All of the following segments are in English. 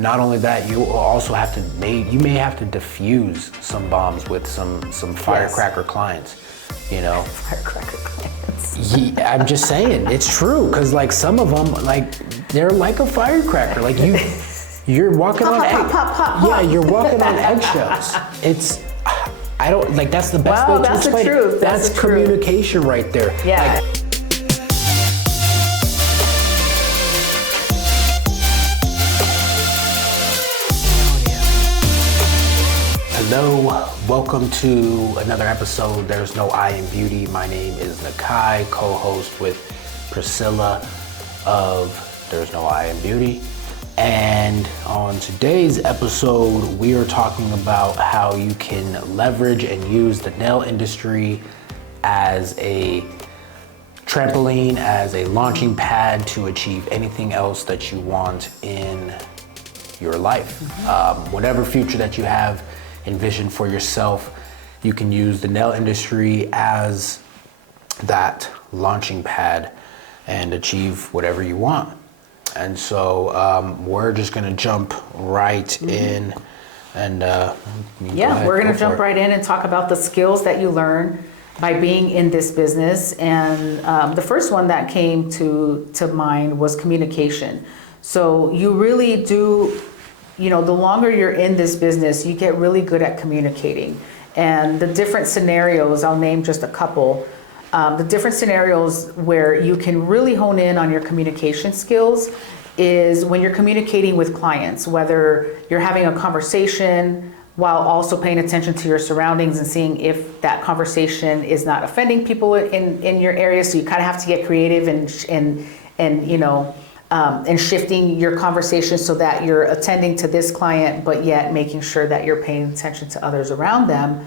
Not only that, you also have to you may have to diffuse some bombs with some firecracker clients, you know. Firecracker clients. I'm just saying, it's true, because like some of them, like they're like a firecracker. Like you're walking on you're walking on eggshells. It's I don't like that's the best way to explain it. Truth. That's communication right there. Yeah. Like, hello, welcome to another episode, There's No I in Beauty. My name is Nakai, co-host with Priscilla of There's No I in Beauty. And on today's episode, we are talking about how you can leverage and use the nail industry as a trampoline, as a launching pad to achieve anything else that you want in your life. Whatever future that you have envision for yourself, you can use the nail industry as that launching pad and achieve whatever you want. And so we're just gonna jump right in and we're gonna jump right in and talk about the skills that you learn by being in this business. And the first one that came to mind was communication. So you really do, you know, the longer you're in this business, you get really good at communicating. And the different scenarios, I'll name just a couple, the different scenarios where you can really hone in on your communication skills is when you're communicating with clients, whether you're having a conversation while also paying attention to your surroundings and seeing if that conversation is not offending people in your area. So you kind of have to get creative and shifting your conversation so that you're attending to this client, but yet making sure that you're paying attention to others around them.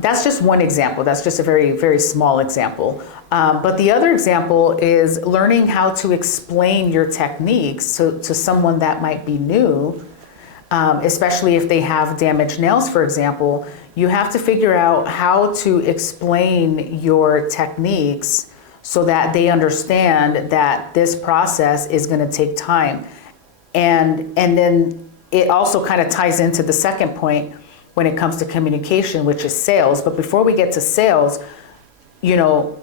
That's just one example. That's just a very, very small example. But the other example is learning how to explain your techniques to someone that might be new, especially if they have damaged nails, for example. You have to figure out how to explain your techniques so that they understand that this process is going to take time. And then it also kind of ties into the second point when it comes to communication, which is sales. But before we get to sales, you know,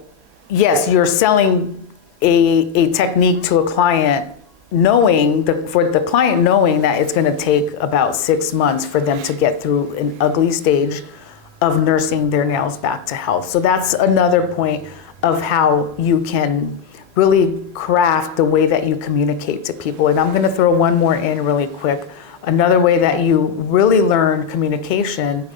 yes, you're selling a technique to a client for the client knowing that it's going to take about 6 months for them to get through an ugly stage of nursing their nails back to health. So that's another point of how you can really craft the way that you communicate to people. And I'm going to throw one more in really quick. Another way that you really learn communication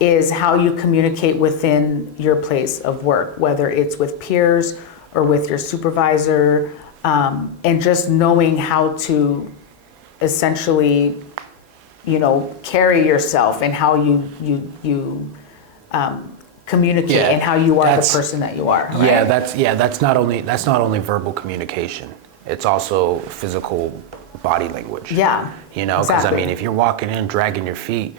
is how you communicate within your place of work, whether it's with peers or with your supervisor, and just knowing how to essentially, you know, carry yourself and how you communicate and how you are the person that you are. Right? That's not only verbal communication. It's also physical body language. Yeah. You know, because I mean, if you're walking in dragging your feet,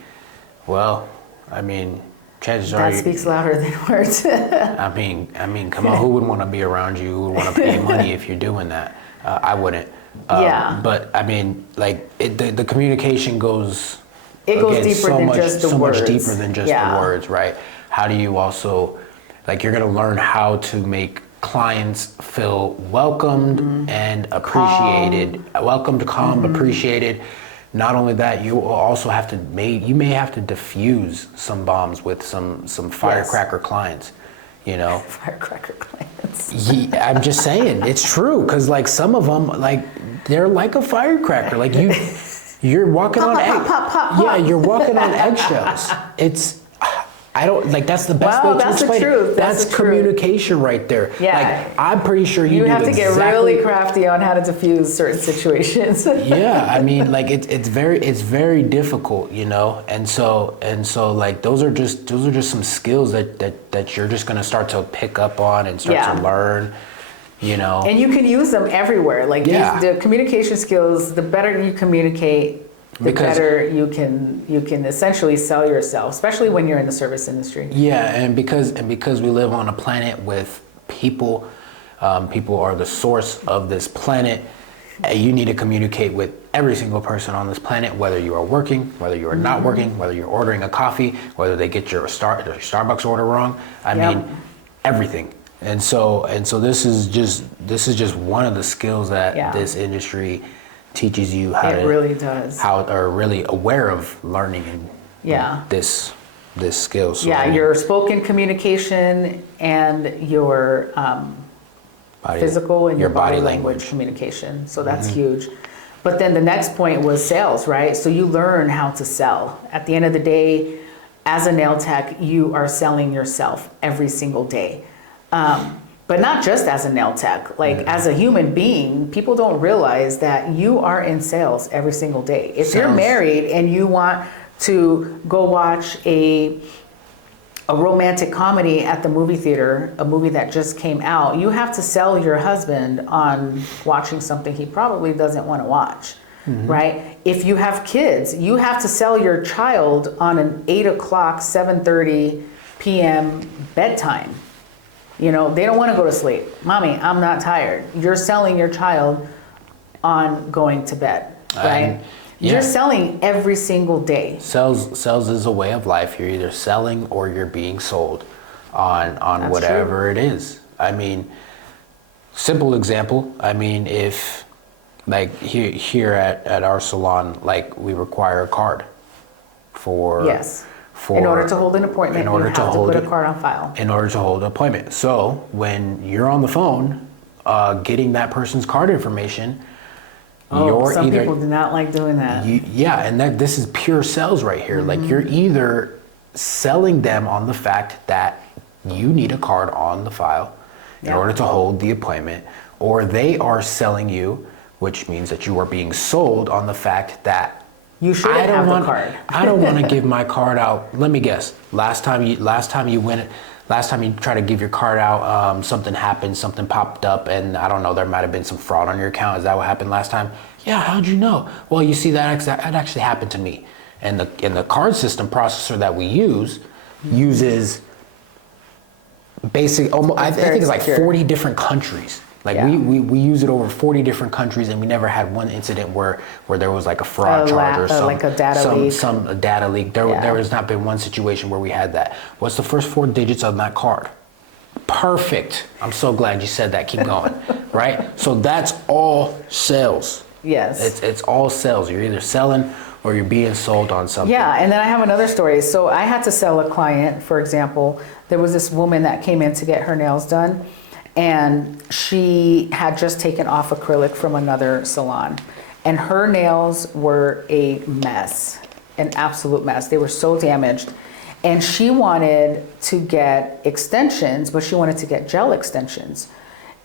well, I mean, chances are that speaks louder than words. I mean, come on, who would want to be around you? Who would want to pay money if you're doing that? I wouldn't. But I mean, like the communication goes. It goes deeper than just the words. So much deeper than just the words, right? How do you also, like, you're gonna learn how to make clients feel welcomed and appreciated, calm, appreciated. Not only that, you will also have to you may have to diffuse some bombs with some firecracker clients, you know. Firecracker clients. I'm just saying, it's true, because like some of them, like they're like a firecracker. Like you're walking on you're walking on eggshells. It's I don't like that's the best way to explain it. That's communication right there. Yeah. Like I'm pretty sure you have to get really crafty on how to diffuse certain situations. Yeah, I mean, like it's very difficult, you know, and so like those are just some skills that you're just gonna start to pick up on and start to learn, you know. And you can use them everywhere. Like the communication skills, the better you communicate, the better you can essentially sell yourself, especially when you're in the service industry. Yeah, and because we live on a planet with people, people are the source of this planet. You need to communicate with every single person on this planet, whether you are working, whether you are not working, whether you're ordering a coffee, whether they get your Starbucks order wrong. I mean, everything. And so this is just one of the skills that this industry teaches you how it really does. How are really aware of learning and this skill. So, your spoken communication and your physical and your body language communication. So that's huge. But then the next point was sales, right? So you learn how to sell. At the end of the day, as a nail tech, you are selling yourself every single day. But not just as a nail tech, like as a human being, people don't realize that you are in sales every single day. If you're married and you want to go watch a romantic comedy at the movie theater, a movie that just came out, you have to sell your husband on watching something he probably doesn't want to watch, right? If you have kids, you have to sell your child on an 8 o'clock, 7:30 p.m. bedtime. You know, they don't want to go to sleep. Mommy, I'm not tired. You're selling your child on going to bed, right? You're selling every single day. Sales is a way of life. You're either selling or you're being sold on That's whatever true. it is. I mean, simple example. I mean, if like here at our salon, like we require a card for in order to hold an appointment, you have to put a card on file. In order to hold an appointment. So when you're on the phone, getting that person's card information, some people do not like doing that. And this is pure sales right here. Like you're either selling them on the fact that you need a card on the file in order to hold the appointment, or they are selling you, which means that you are being sold on the fact that you should have the card. I don't want to give my card out. Let me guess. Last time you tried to give your card out, something happened, something popped up, and I don't know, there might have been some fraud on your account. Is that what happened last time? Yeah, how'd you know? Well, you see, that actually happened to me. And the card system processor that we uses basic, I think it's like 40 different countries. Like we use it over 40 different countries, and we never had one incident where there was like a fraud charge or like a data leak. Some data leak. There has not been one situation where we had that. What's the first 4 digits of that card? Perfect. I'm so glad you said that. Keep going. Right? So that's all sales. Yes. It's all sales. You're either selling or you're being sold on something. Yeah, and then I have another story. So I had to sell a client, for example. There was this woman that came in to get her nails done, and she had just taken off acrylic from another salon, and her nails were a mess, an absolute mess. They were so damaged, and she wanted to get extensions, but she wanted to get gel extensions.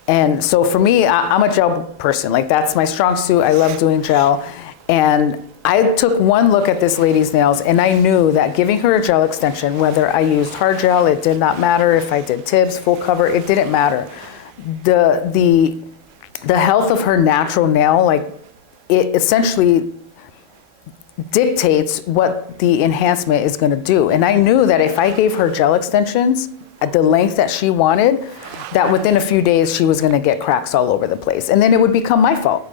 And so for me, I'm a gel person. Like, that's my strong suit. I love doing gel. And I took one look at this lady's nails, and I knew that giving her a gel extension, whether I used hard gel, it did not matter. If I did tips, full cover, it didn't matter. The health of her natural nail, like, it essentially dictates what the enhancement is going to do. And I knew that if I gave her gel extensions at the length that she wanted, that within a few days she was going to get cracks all over the place, and then it would become my fault,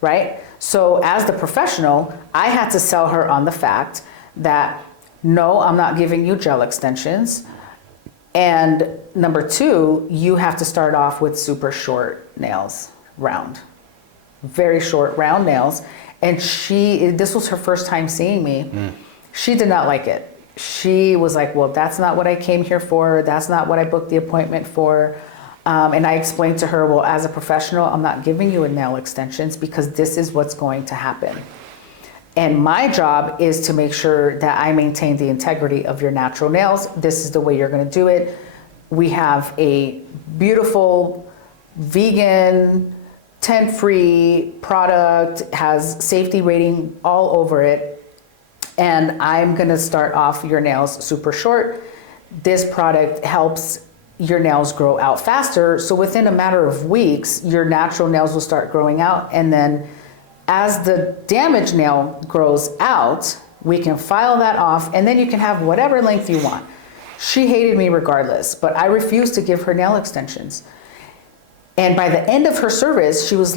right? So as the professional, I had to sell her on the fact that, no, I'm not giving you gel extensions. And number 2, you have to start off with super short nails, round, very short round nails. And this was her first time seeing me. She did not like it. She was like, well, that's not what I came here for. That's not what I booked the appointment for. And I explained to her, well, as a professional, I'm not giving you a nail extensions because this is what's going to happen. And my job is to make sure that I maintain the integrity of your natural nails. This is the way you're going to do it. We have a beautiful vegan, tent-free product, has safety rating all over it. And I'm going to start off your nails super short. This product helps your nails grow out faster. So within a matter of weeks, your natural nails will start growing out. And then as the damaged nail grows out, we can file that off, and then you can have whatever length you want. She hated me regardless, but I refused to give her nail extensions. And by the end of her service, she was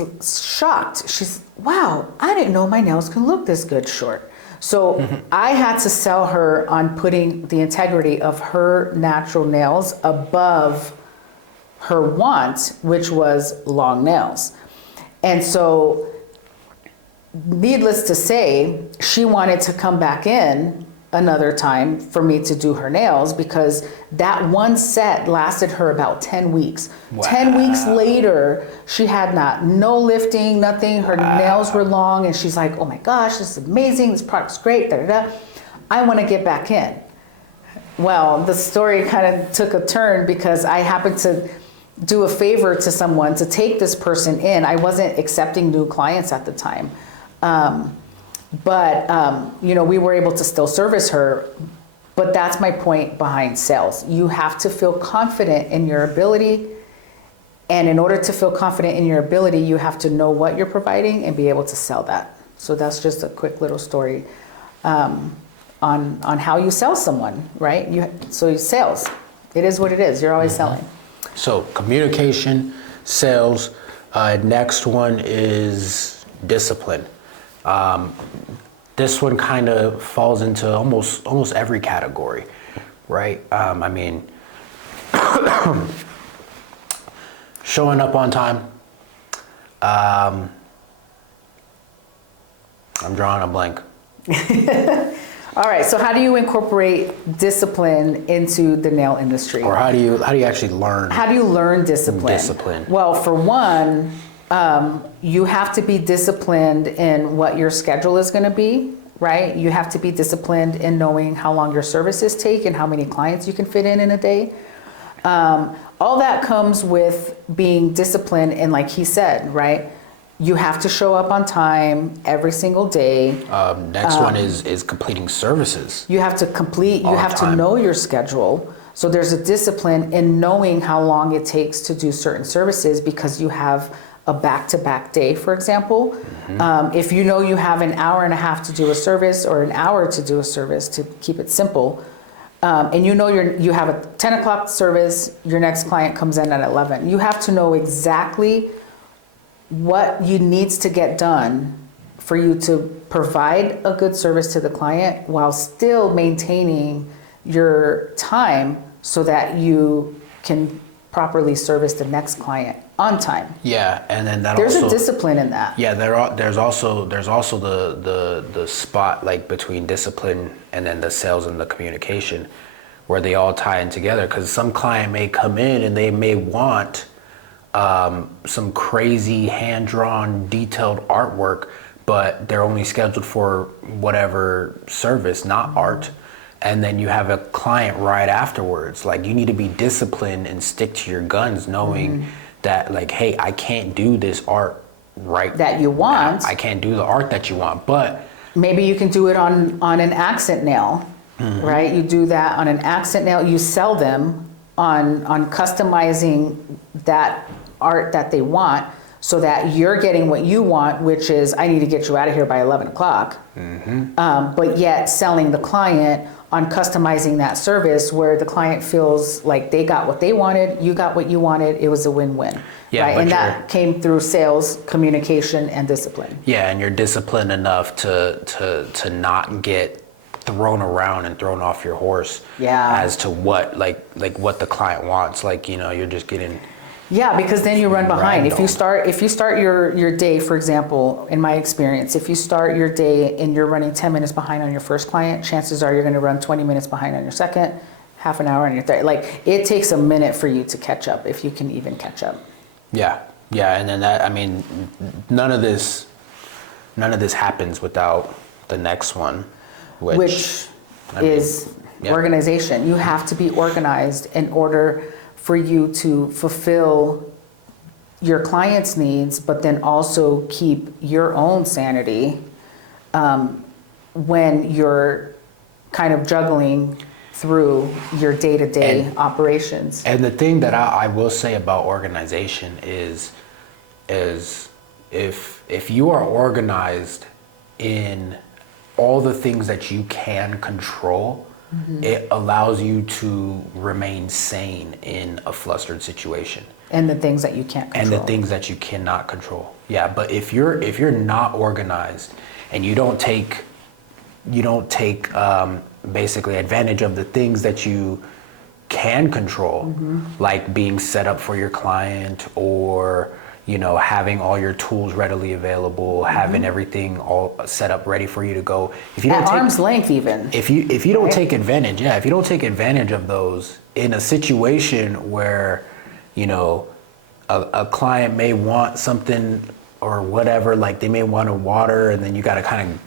shocked. She's, wow, I didn't know my nails could look this good short. So I had to sell her on putting the integrity of her natural nails above her want, which was long nails. And so, needless to say, she wanted to come back in another time for me to do her nails because that one set lasted her about 10 weeks. Wow. 10 weeks later, she had no lifting, nothing. Her nails were long and she's like, oh my gosh, this is amazing. This product's great, da, da, da. I want to get back in. Well, the story kind of took a turn because I happened to do a favor to someone to take this person in. I wasn't accepting new clients at the time. But we were able to still service her. But that's my point behind sales. You have to feel confident in your ability. And in order to feel confident in your ability, you have to know what you're providing and be able to sell that. So that's just a quick little story on how you sell someone, right? So sales, it is what it is. You're always selling. So communication, sales. Next one is discipline. This one kind of falls into almost every category, right? Showing up on time. I'm drawing a blank. All right. So how do you incorporate discipline into the nail industry? Or how do you actually learn? How do you learn discipline? Discipline. Well, for one, you have to be disciplined in what your schedule is going to be, right? You have to be disciplined in knowing how long your services take and how many clients you can fit in a day. All that comes with being disciplined, and like he said, right? You have to show up on time every single day. Next one is completing services. You have to complete, you have to know your schedule. So there's a discipline in knowing how long it takes to do certain services because you have a back-to-back day, for example. If you know you have an hour and a half to do a service or an hour to do a service, to keep it simple, and you know you have a 10 o'clock service, your next client comes in at 11. You have to know exactly what you needs to get done for you to provide a good service to the client while still maintaining your time so that you can properly service the next client on time. Yeah, and then there's a discipline in that. Yeah, there's also the spot like between discipline and then the sales and the communication where they all tie in together, because some client may come in and they may want some crazy hand-drawn detailed artwork, but they're only scheduled for whatever service, not art. And then you have a client right afterwards. Like, you need to be disciplined and stick to your guns, knowing that, like, hey, I can't do this art right that you want. I can't do the art that you want, but maybe you can do it on an accent nail, right? You do that on an accent nail. You sell them on customizing that art that they want, so that you're getting what you want, which is, I need to get you out of here by 11 o'clock. But yet selling the client on customizing that service where the client feels like they got what they wanted, you got what you wanted, it was a win-win. Yeah, right? And that came through sales, communication, and discipline. Yeah, and you're disciplined enough to not get thrown around and thrown off your horse as to what like what the client wants. Like, you're just getting... Yeah, because then you run behind. If you start your day, for example, in my experience, if you start your day and you're running 10 minutes behind on your first client, chances are you're going to run 20 minutes behind on your second, half an hour on your third. Like, it takes a minute for you to catch up, if you can even catch up. Yeah, and then none of this happens without the next one, which is organization. You have to be organized in order for you to fulfill your client's needs, but then also keep your own sanity when you're kind of juggling through your day-to-day operations. And the thing that I will say about organization is if you are organized in all the things that you can control, it allows you to remain sane in a flustered situation. And the things that you can't control. And the things that you cannot control. Yeah, but if you're not organized and you don't take basically advantage of the things that you can control, like being set up for your client, or having all your tools readily available, having everything all set up ready for you to go. If you don't At arm's length, even. If you don't take advantage, if you don't take advantage of those in a situation where a client may want something or whatever, like they may want a water, and then you got to kind of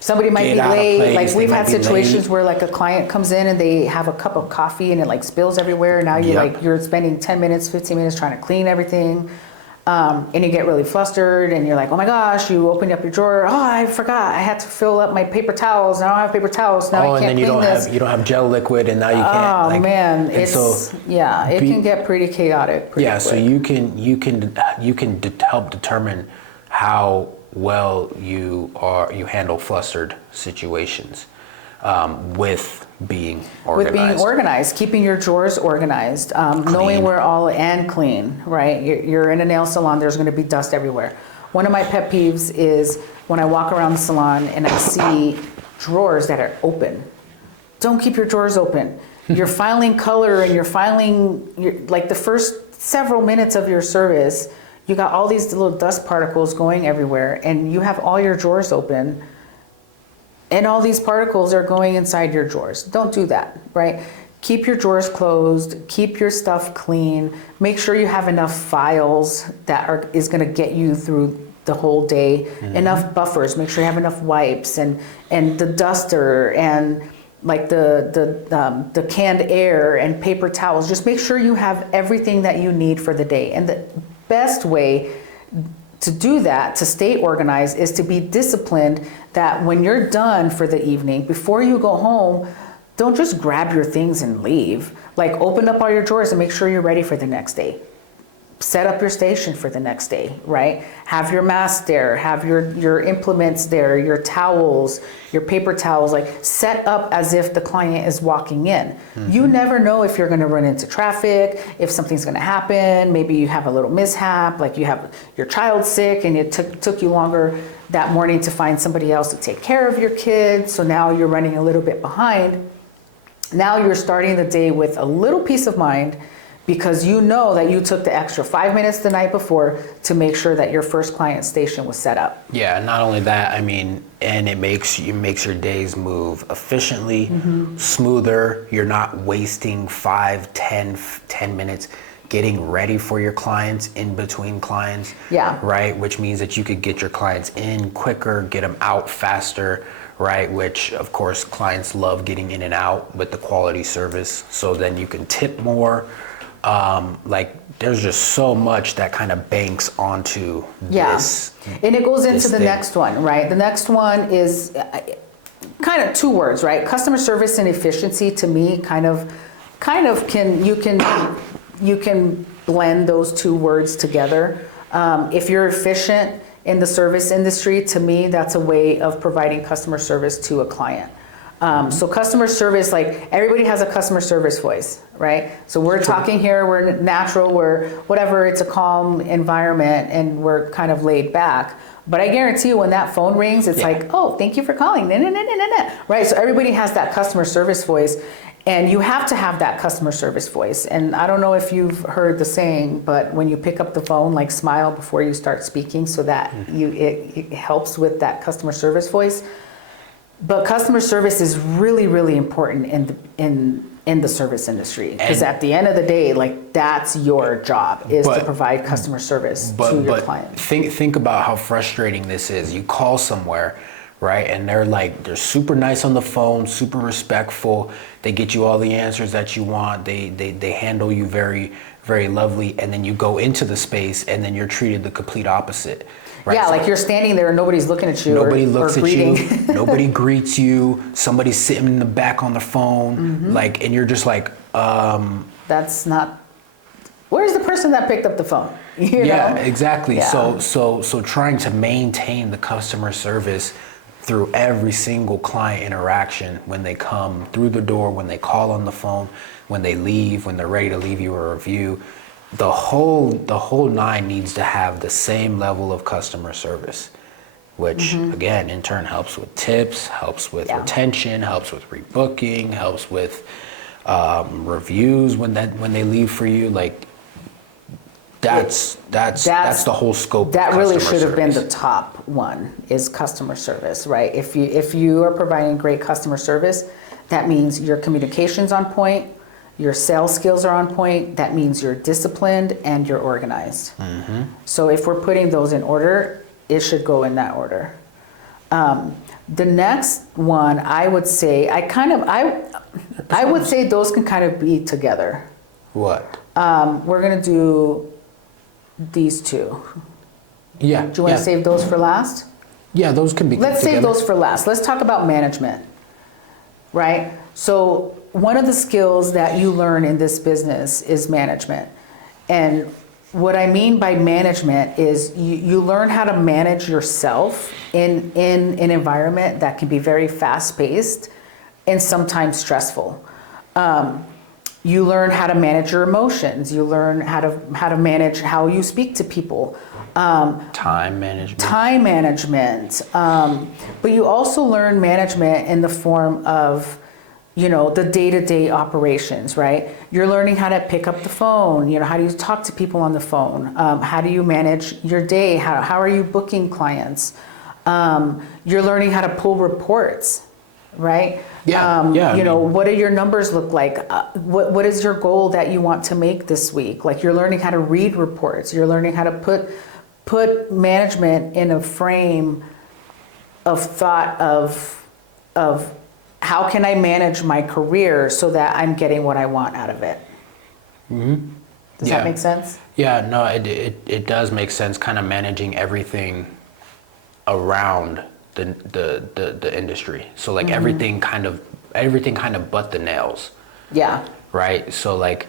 somebody might be late. Like we've had situations where like a client comes in and they have a cup of coffee and it like spills everywhere. Now you're spending 10 minutes, 15 minutes trying to clean everything. And you get really flustered and you're like, oh my gosh, you opened up your drawer. Oh, I forgot. I had to fill up my paper towels. Now I don't have paper towels. Now I can't clean this. You don't have gel liquid, and now you can't. Oh man, it can get pretty chaotic. Quick. So you can help determine how well you handle flustered situations with being organized. Keeping your drawers organized, knowing where all and clean, right? You're in a nail salon, there's going to be dust everywhere. One of my pet peeves is when I walk around the salon and I see drawers that are open. Don't keep your drawers open. You're filing color and you're like the first several minutes of your service, you got all these little dust particles going everywhere, and you have all your drawers open, and all these particles are going inside your drawers. Don't do that, right? Keep your drawers closed, keep your stuff clean, make sure you have enough files that is gonna get you through the whole day, enough buffers, make sure you have enough wipes and the duster and like the canned air and paper towels. Just make sure you have everything that you need for the day. And the best way to do that, to stay organized, is to be disciplined that when you're done for the evening, before you go home, don't just grab your things and leave. Like open up all your drawers and make sure you're ready for the next day. Set up your station for the next day, right? Have your mask there, have your implements there, your towels, your paper towels, like set up as if the client is walking in. You never know if you're gonna run into traffic, if something's gonna happen, maybe you have a little mishap, like you have your child sick and it took you longer that morning to find somebody else to take care of your kids, so now you're running a little bit behind. Now you're starting the day with a little peace of mind, because you know that you took the extra 5 minutes the night before to make sure that your first client station was set up. Yeah, not only that, I mean, and it makes your days move efficiently, smoother. You're not wasting 5, 10 minutes getting ready for your clients in between clients. Yeah. Right, which means that you could get your clients in quicker, get them out faster, right? Which of course clients love getting in and out with the quality service. So then you can tip more. Like there's just so much that kind of banks onto this. And it goes into the next one, right? The next one is kind of two words, right? Customer service and efficiency, to me, kind of you can blend those two words together. If you're efficient in the service industry, to me, that's a way of providing customer service to a client. So customer service, like everybody has a customer service voice, right? So we're talking here, we're natural, we're whatever, it's a calm environment and we're kind of laid back. But I guarantee you when that phone rings, it's like, oh, thank you for calling, right? So everybody has that customer service voice, and you have to have that customer service voice. And I don't know if you've heard the saying, but when you pick up the phone, like smile before you start speaking, so that it helps with that customer service voice. But customer service is really, really important in the service industry, because at the end of the day, like that's your job, is to provide customer service to your client. Think about how frustrating this is. You call somewhere, right, and they're super nice on the phone, super respectful. They get you all the answers that you want. They handle you very, very lovely, and then you go into the space and then you're treated the complete opposite. Right? Yeah, so like you're standing there and nobody's looking at you. Nobody looks at you. Nobody greets you. Somebody's sitting in the back on the phone. Like, and you're just like, that's not. Where's the person that picked up the phone? You know? Exactly. Yeah. So trying to maintain the customer service through every single client interaction, when they come through the door, when they call on the phone, when they leave, when they're ready to leave you a review. the whole nine needs to have the same level of customer service, which again in turn helps with tips, helps with retention, helps with rebooking, helps with reviews when they leave for you. Like that's the whole scope. That of really customer should have been service. the top one, is customer service, right? If you are providing great customer service, that means your communication's on point, your sales skills are on point, that means you're disciplined and you're organized. So if we're putting those in order, it should go in that order. The next one, I would say, I would say those can kind of be together. What? We're gonna do these two. Yeah. Do you want to save those for last? Yeah, those can be. Let's together. save those for last. Let's talk about management, right? So one of the skills that you learn in this business is management. And what I mean by management is you learn how to manage yourself in an environment that can be very fast-paced and sometimes stressful. You learn how to manage your emotions. You learn how to manage how you speak to people. Time management. But you also learn management in the form of, the day-to-day operations, right? You're learning how to pick up the phone. How do you talk to people on the phone? How do you manage your day? How are you booking clients? You're learning how to pull reports, right? What do your numbers look like? What is your goal that you want to make this week? Like, you're learning how to read reports. You're learning how to put management in a frame of thought of how can I manage my career so that I'm getting what I want out of it. Does that make sense? Yeah, no, it does make sense. Kind of managing everything around the industry. So like everything kind of but the nails. Yeah. Right. So like,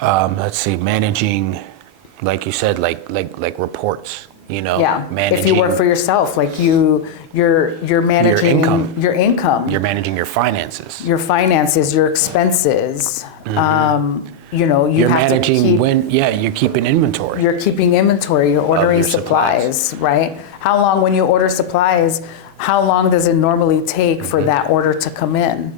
let's see, managing, like you said, like reports. Yeah. Managing. If you work for yourself, like you're managing your income. You're managing your finances. Your finances, your expenses. You're have managing to keep, you're keeping inventory. You're keeping inventory. You're ordering your supplies, right? How long, when you order supplies, how long does it normally take for that order to come in,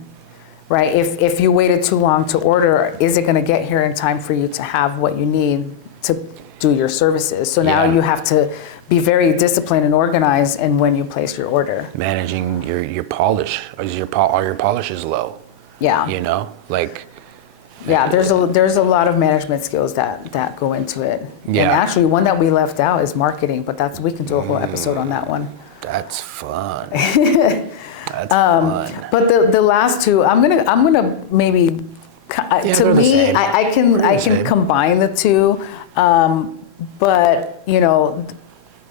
right? If you waited too long to order, is it going to get here in time for you to have what you need to do your services? So now you have to be very disciplined and organized in when you place your order. Managing your polish. Are your polishes low? Yeah. There's a lot of management skills that go into it. Yeah. And actually, one that we left out is marketing, but we can do a whole episode on that one. That's fun. That's fun. But the last two, I'm gonna maybe, to me, I can combine the two, but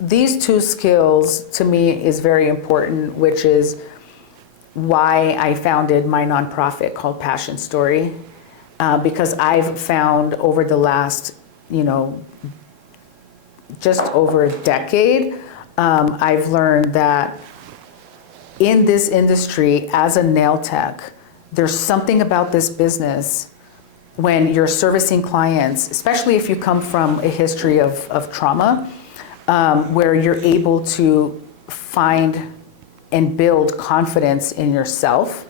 these two skills to me is very important, which is why I founded my nonprofit called Passion Story. Because I've found over the last, just over a decade, I've learned that in this industry, as a nail tech, there's something about this business when you're servicing clients, especially if you come from a history of trauma, where you're able to find and build confidence in yourself.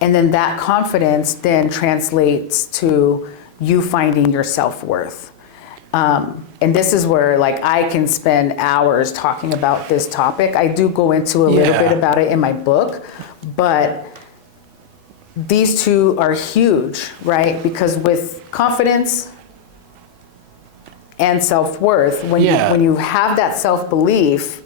And then that confidence then translates to you finding your self-worth. And this is where I can spend hours talking about this topic. I do go into a little bit about it in my book, but these two are huge, right? Because with confidence and self-worth, when you have that self-belief,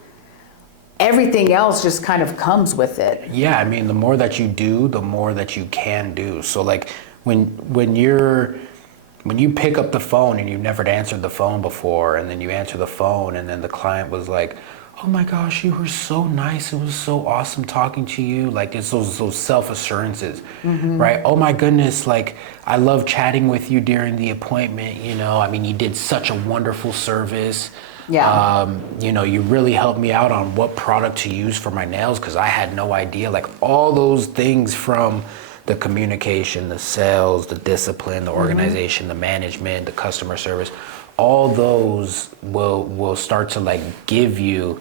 everything else just kind of comes with it. Yeah, I mean, the more that you do, the more that you can do. So like when you pick up the phone and you've never answered the phone before, and then you answer the phone and then the client was like, oh my gosh, you were so nice. It was so awesome talking to you. Like, it's those self-assurances, right? Oh my goodness, like, I love chatting with you during the appointment. I mean, you did such a wonderful service. Yeah. You really helped me out on what product to use for my nails because I had no idea. Like, all those things from the communication, the sales, the discipline, the organization, the management, the customer service, all those will start to like give you,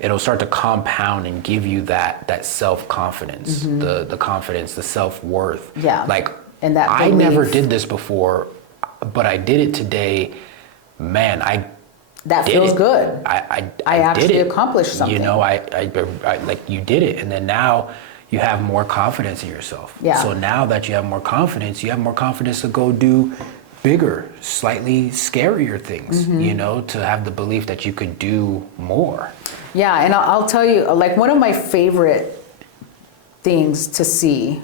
it'll start to compound and give you that self-confidence, the confidence, the self-worth. Yeah. Like, and that I belief. never did this before, but I did it today. Man, that did feels it. good. I actually did it. accomplished something. You know, I like you did it, and then now you have more confidence in yourself. Yeah. So now that you have more confidence to go do bigger, slightly scarier things. You know, to have the belief that you could do more. Yeah, and I'll tell you, like one of my favorite things to see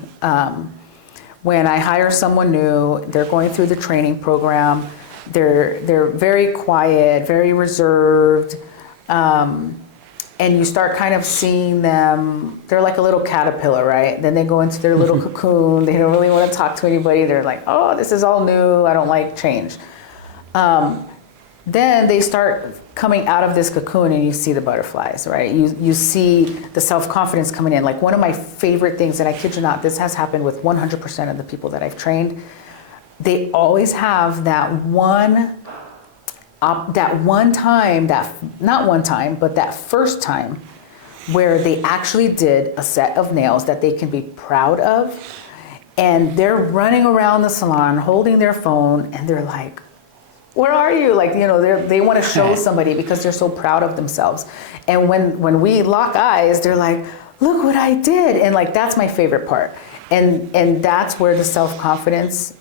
when I hire someone new, they're going through the training program. They're very quiet, very reserved, and you start kind of seeing them. They're like a little caterpillar, right? Then they go into their little cocoon. They don't really want to talk to anybody. They're like, oh, this is all new. I don't like change. Then they start coming out of this cocoon, and you see the butterflies, right? You see the self-confidence coming in. Like one of my favorite things, and I kid you not, this has happened with 100% of the people that I've trained. They always have that first time where they actually did a set of nails that they can be proud of, and they're running around the salon holding their phone, and they're like, where are you? Like, you know, they want to show somebody because they're so proud of themselves. And when we lock eyes, they're like, look what I did. And like, that's my favorite part. And that's where the self-confidence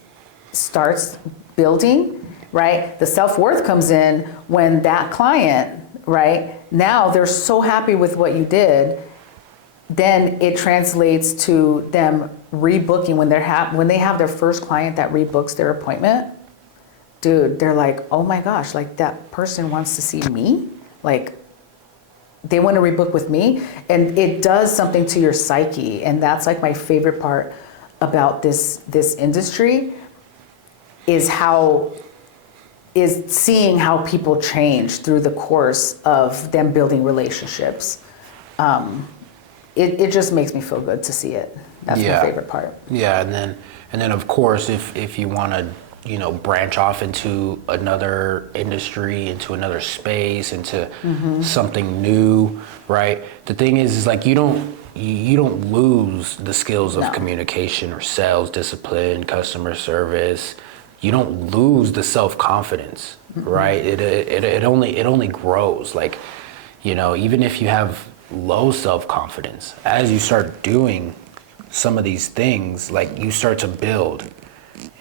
starts building, right? The self-worth comes in when that client, right? Now they're so happy with what you did. Then it translates to them rebooking when they have their first client that rebooks their appointment. Dude, they're like, oh my gosh, like that person wants to see me? Like they want to rebook with me? And it does something to your psyche. And that's like my favorite part about this industry is seeing how people change through the course of them building relationships. It just makes me feel good to see it. That's my favorite part. Yeah, and then of course if you want to, you know, branch off into another industry, into another space, into something new, right? The thing is like you don't lose the skills of communication or sales, discipline, customer service. You don't lose the self-confidence, right? It only grows. Like, you know, even if you have low self-confidence, as you start doing some of these things, like you start to build.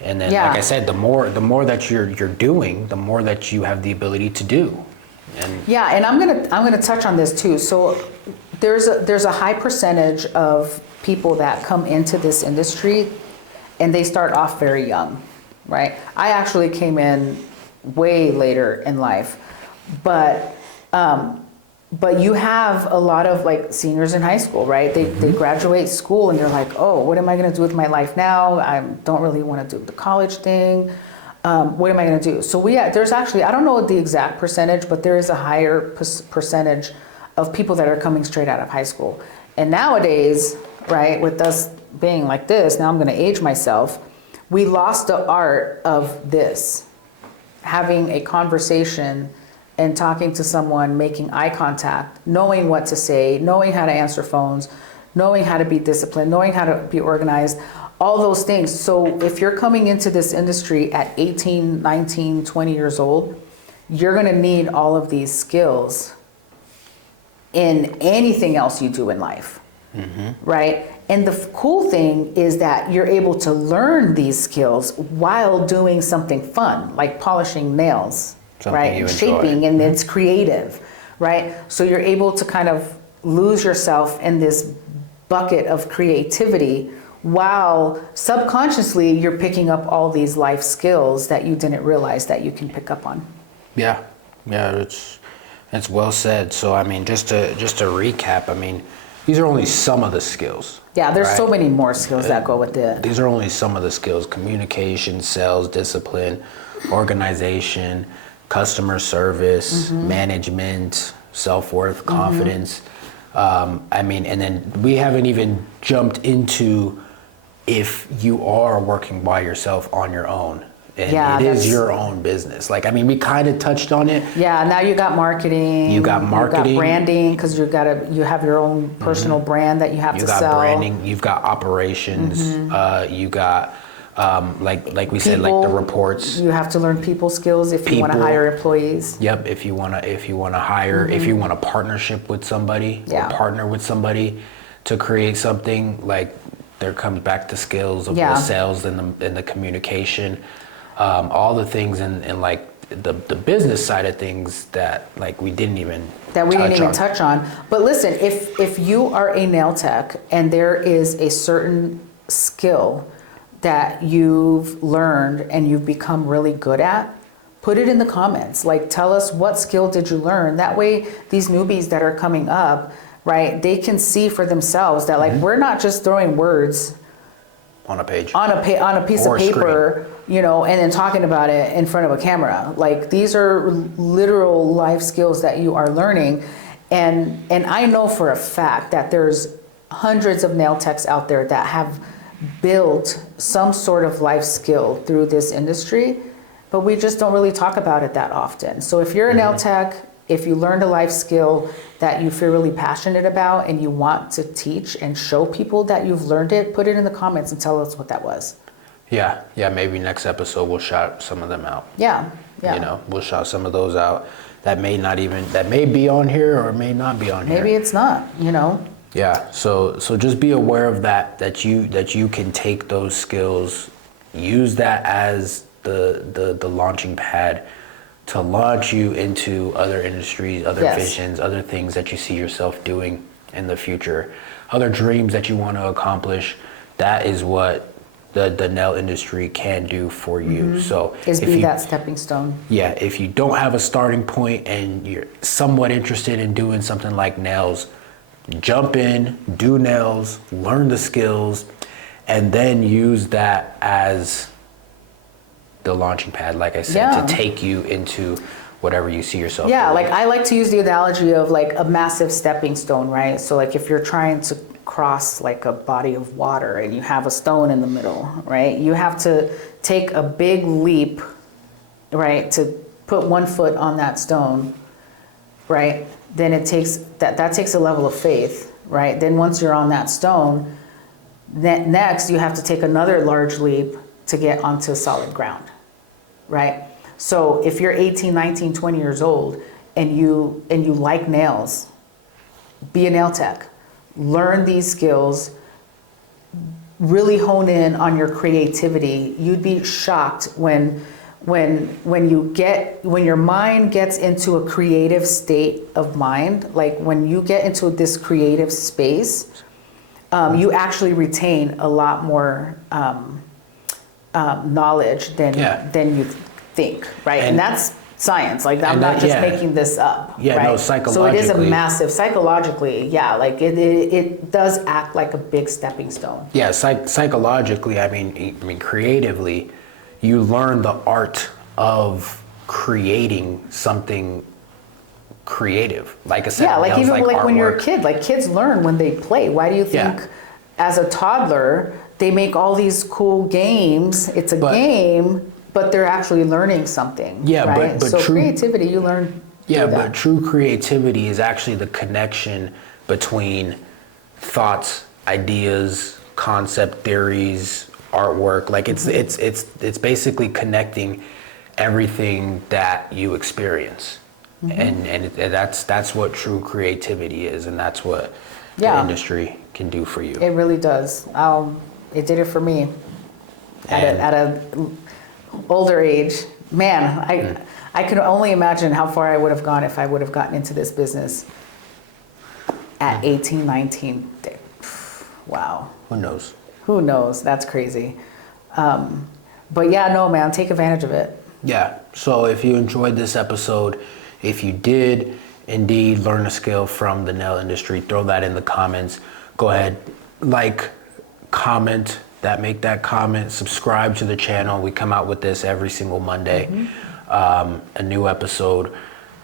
And then, like I said, the more that you're doing, the more that you have the ability to do. And and I'm gonna touch on this too. So there's a high percentage of people that come into this industry, and they start off very young, right? I actually came in way later in life, but you have a lot of like seniors in high school, right? They graduate school and they're like, oh, what am I going to do with my life now? I don't really want to do the college thing. What am I going to do? So there's actually, I don't know the exact percentage, but there is a higher percentage of people that are coming straight out of high school. And nowadays, right, with us being like this, now I'm going to age myself, we lost the art of this, having a conversation and talking to someone, making eye contact, knowing what to say, knowing how to answer phones, knowing how to be disciplined, knowing how to be organized, all those things. So if you're coming into this industry at 18, 19, 20 years old, you're gonna need all of these skills in anything else you do in life, right? And the cool thing is that you're able to learn these skills while doing something fun, like polishing nails. Something right? you Shaping, enjoy. and it's creative, right? So you're able to kind of lose yourself in this bucket of creativity while subconsciously you're picking up all these life skills that you didn't realize that you can pick up on. Yeah, it's well said. So I mean, just to recap, I mean, these are only some of the skills. Yeah, there's right? so many more skills that go with it. These are only some of the skills: communication, sales, discipline, organization, customer service, management, self-worth, confidence. I mean, and then we haven't even jumped into if you are working by yourself on your own. And Yeah, it is that's- your own business. Like, I mean, we kind of touched on it. Yeah, now you got marketing. You got marketing. You got branding, because you have your own personal brand that you have You to got sell. branding. You've got operations. You got like we said, like the People, reports. You have to learn people skills if you want to People. hire employees. Yep. If you wanna hire, if you want a partnership with somebody Yeah. or partner with somebody to create something, like there comes back to skills of Yeah. the sales and the communication, all the things in like the business side of things that like we didn't even touch on. But listen, if you are a nail tech and there is a certain skill that you've learned and you've become really good at, put it in the comments. Like, tell us, what skill did you learn? That way these newbies that are coming up, right, they can see for themselves that like we're not just throwing words on a page, on a piece or of paper, you know, and then talking about it in front of a camera. Like, these are literal life skills that you are learning. And I know for a fact that there's hundreds of nail techs out there that have built some sort of life skill through this industry, but we just don't really talk about it that often. So if you're a nail tech, if you learned a life skill that you feel really passionate about and you want to teach and show people that you've learned it, put it in the comments and tell us what that was. Yeah, maybe next episode we'll shout some of them out. Yeah. You know, we'll shout some of those out that may be on here or may not be on here. Maybe it's not, you know. Yeah, so just be aware of that you can take those skills, use that as the launching pad to launch you into other industries, other visions, other things that you see yourself doing in the future, other dreams that you want to accomplish. That is what the nail industry can do for you. So That stepping stone. Yeah, if you don't have a starting point and you're somewhat interested in doing something like nails, jump in, do nails, learn the skills, and then use that as the launching pad, like I said, to take you into whatever you see yourself doing. Like I like to use the analogy of like a massive stepping stone, right? So like if you're trying to cross like a body of water and you have a stone in the middle, right? You have to take a big leap, right? To put one foot on that stone, right? Then it takes that takes a level of faith, right? Then once you're on that stone, next you have to take another large leap to get onto solid ground, right? So if you're 18, 19, 20 years old and you like nails, be a nail tech. Learn these skills, really hone in on your creativity. You'd be shocked when your mind gets into a creative state of mind, like when you get into this creative space, you actually retain a lot more knowledge than you think, right? And that's science. Like I'm not just making this up. Yeah, right? no, psychologically. So it is a massive psychologically. Yeah, like it does act like a big stepping stone. Yeah, psychologically. I mean, creatively, you learn the art of creating something creative. Like I said, yeah, like even like when you're a artwork. kid, like kids learn when they play. Why do you think, as a toddler, they make all these cool games? It's a game. But they're actually learning something. Yeah, right? But so creativity, you learn. Yeah, but true creativity is actually the connection between thoughts, ideas, concept theories, artwork. Like it's basically connecting everything that you experience, and that's what true creativity is, and that's what the industry can do for you. It really does. It did it for me. At a older age, man, I can only imagine how far I would have gone if I would have gotten into this business at 18, 19. Wow. Who knows? That's crazy. But yeah, no, man, take advantage of it. Yeah. So if you enjoyed this episode, if you did indeed learn a skill from the nail industry, throw that in the comments. Go ahead, comment, make that comment, subscribe to the channel. We come out with this every single Monday, a new episode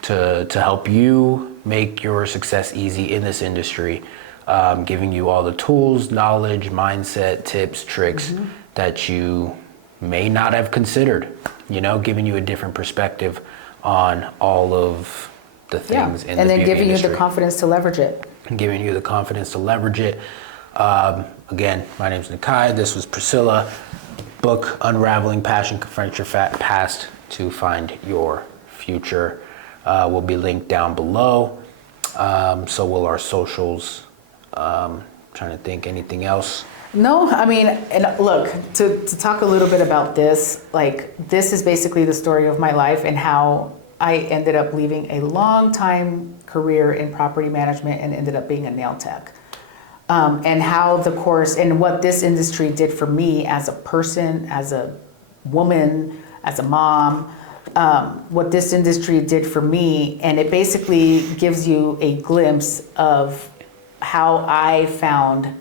to help you make your success easy in this industry. giving you all the tools, knowledge, mindset, tips, tricks that you may not have considered, giving you a different perspective on all of the things in the beauty industry. And then giving you the confidence to leverage it. Giving you the confidence to leverage it. Again, my name's Nakai. This was Priscilla. Book Unraveling Passion, Confront Your Past to Find Your Future will be linked down below. So will our socials. Trying to think anything else. No, I mean, and look, to talk a little bit about this, like this is basically the story of my life and how I ended up leaving a long time career in property management and ended up being a nail tech. And how the course and what this industry did for me as a person, as a woman, as a mom, what this industry did for me. And it basically gives you a glimpse of how I found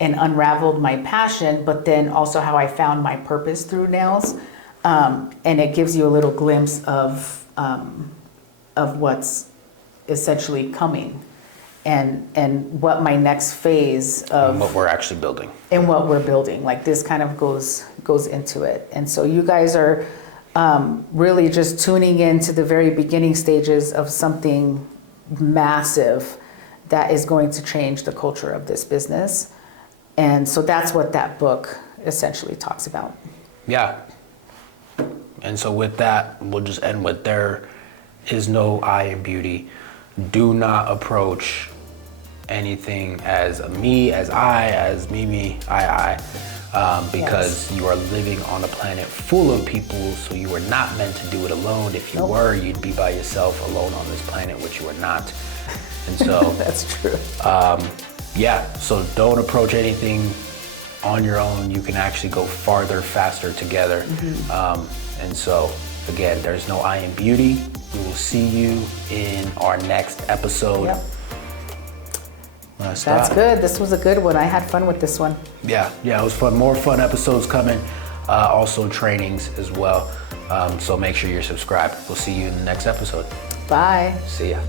and unraveled my passion, but then also how I found my purpose through nails. And it gives you a little glimpse of what's essentially coming and what my next phase of And what we're actually building. And what we're building. Like this kind of goes into it. And so you guys are really just tuning into the very beginning stages of something massive that is going to change the culture of this business. And so that's what that book essentially talks about. Yeah. And so with that, we'll just end with there is no I in beauty. Do not approach anything as a me, as I, as me, I. Because you are living on a planet full of people, so you are not meant to do it alone. If you were, you'd be by yourself alone on this planet, which you are not. And so that's true. So don't approach anything on your own. You can actually go farther, faster together. And so again, there's no I in beauty. We will see you in our next episode. Yep. That's good. This was a good one. I had fun with this one. Yeah, it was fun. More fun episodes coming. Also trainings as well. So make sure you're subscribed. We'll see you in the next episode. Bye. See ya.